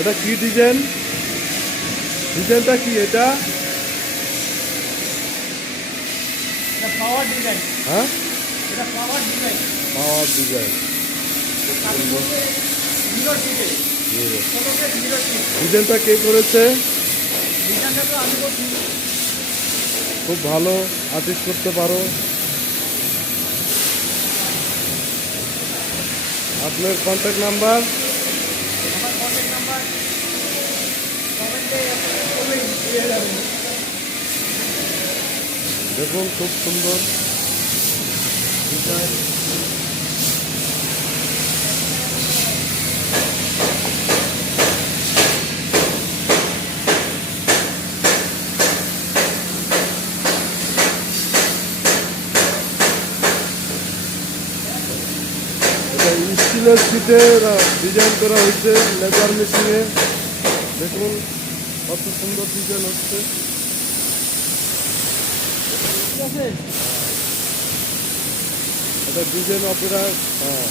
এটা কি ডিজাইন? ডিজাইনটা কি এটা? এটা পাওয়ার ডিজাইন। হ্যাঁ, এটা পাওয়ার ডিজাইন। পাওয়ার ডিজাইন। মিরর শিটে ফটোকে মিরর শিট। ডিজাইনটা কে করেছে? ডিজাইনটা তো আমি করছি। খুব ভালো আর্টিস্ট করতে পারো। আপনার কন্ট্যাক্ট নাম্বার? আমার কন্ট্যাক্ট নাম্বার কমেন্টে করলেই পেয়ে যাবেন। দেখুন খুব সুন্দর ডিজাইন। এটা স্টিলের সিটে ডিজাইন করা হয়েছে লেজার মেশিনে। দেখুন কত সুন্দর ডিজাইন হচ্ছে। ঠিক আছে। এটা ডিজাইন অপেরা। হ্যাঁ,